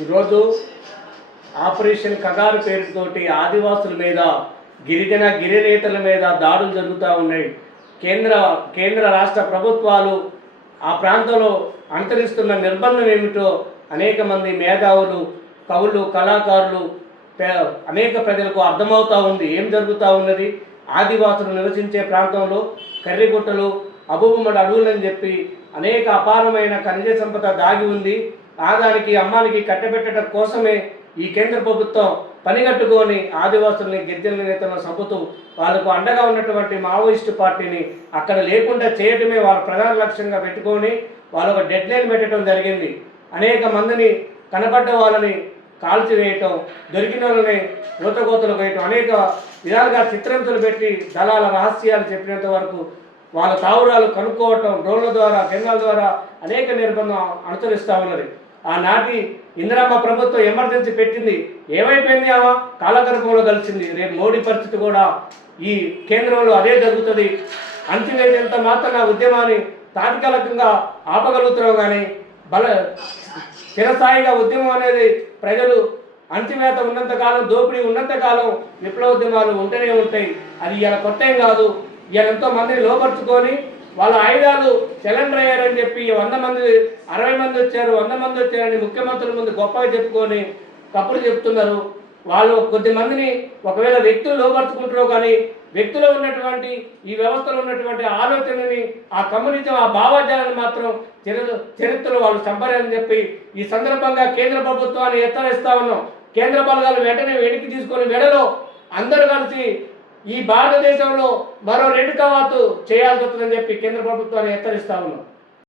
ఈరోజు ఆపరేషన్ కగారు పేరుతోటి ఆదివాసుల మీద గిరినేతల మీద దాడులు జరుగుతూ ఉన్నాయి. కేంద్ర రాష్ట్ర ప్రభుత్వాలు ఆ ప్రాంతంలో అనుసరిస్తున్న నిర్బంధం ఏమిటో అనేక మంది మేధావులు, కవులు, కళాకారులు, అనేక ప్రజలకు అర్థమవుతూ ఉంది. ఏం జరుగుతూ ఉన్నది? ఆదివాసులు నివసించే ప్రాంతంలో కర్రిగుట్టలు, అబుబుమ్మడి అడవులని చెప్పి అనేక అపారమైన ఖనిజ సంపద దాగి ఉంది. ఆదానికి అమ్మానికి కట్టబెట్టడం కోసమే ఈ కేంద్ర ప్రభుత్వం పనిగట్టుకొని ఆదివాసుల్ని, గిరిజన నేతలను చంపుతూ వాళ్ళకు అండగా ఉన్నటువంటి మావోయిస్టు పార్టీని అక్కడ లేకుండా చేయటమే వాళ్ళ ప్రధాన లక్ష్యంగా పెట్టుకొని వాళ్ళొక డెడ్ లైన్ పెట్టడం జరిగింది. అనేక మందిని కనపడ్డ వాళ్ళని కాల్చివేయటం, దొరికిన వాళ్ళని ఊతకోతలు వేయటం, అనేక విధాలుగా చిత్రహింసలు పెట్టి దళాల రహస్యాలు చెప్పినంత వరకు వాళ్ళ తావురాలు కనుక్కోవటం, డ్రోన్ల ద్వారా, కెమెరాల ద్వారా అనేక నిర్బంధం అనుసరిస్తూ ఉన్నది. ఆనాటి ఇందిరమ్మ ప్రభుత్వం ఎమర్జెన్సీ పెట్టింది, ఏమైపోయింది? ఆమె కాలగర్భంలో కలిసింది. రేపు మోడీ పరిస్థితి కూడా ఈ కేంద్రంలో అదే జరుగుతుంది. అణచివేసేంత మాత్రం ఆ ఉద్యమాన్ని తాత్కాలికంగా ఆపగలుగుతున్నాం, కానీ చిరస్థాయిగా ఉద్యమం అనేది ప్రజలు అణచివేత ఉన్నంతకాలం, దోపిడీ ఉన్నంతకాలం విప్లవోద్యమాలు ఉంటూనే ఉంటాయి. అది ఇలా కొత్త ఏం కాదు. ఇలా ఎంతో మందిని లోపరుచుకొని వాళ్ళ ఆయుధాలు సిలిండర్ అయ్యారని చెప్పి 100 మంది 60 మంది వచ్చారు, 100 మంది వచ్చారని ముఖ్యమంత్రుల ముందు గొప్పగా చెప్పుకొని కప్పులు చెప్తున్నారు. వాళ్ళు కొద్దిమందిని ఒకవేళ వ్యక్తులు లోపరుచుకుంటారో, కానీ వ్యక్తిలో ఉన్నటువంటి ఈ వ్యవస్థలో ఉన్నటువంటి ఆలోచనని, ఆ కమ్యూనిజం, ఆ భావజాలను మాత్రం చరిత్రలో వాళ్ళు చంపారని చెప్పి ఈ సందర్భంగా కేంద్ర ప్రభుత్వాన్ని హెచ్చరిస్తా ఉన్నాం. కేంద్ర బలగాలు వెంటనే వెనక్కి తీసుకొని వెడలో అందరూ కలిసి ఈ భారతదేశంలో మరో 2 కవాతు చేయాల్సి వస్తుందని చెప్పి కేంద్ర ప్రభుత్వాన్ని హెచ్చరిస్తా ఉన్నాం.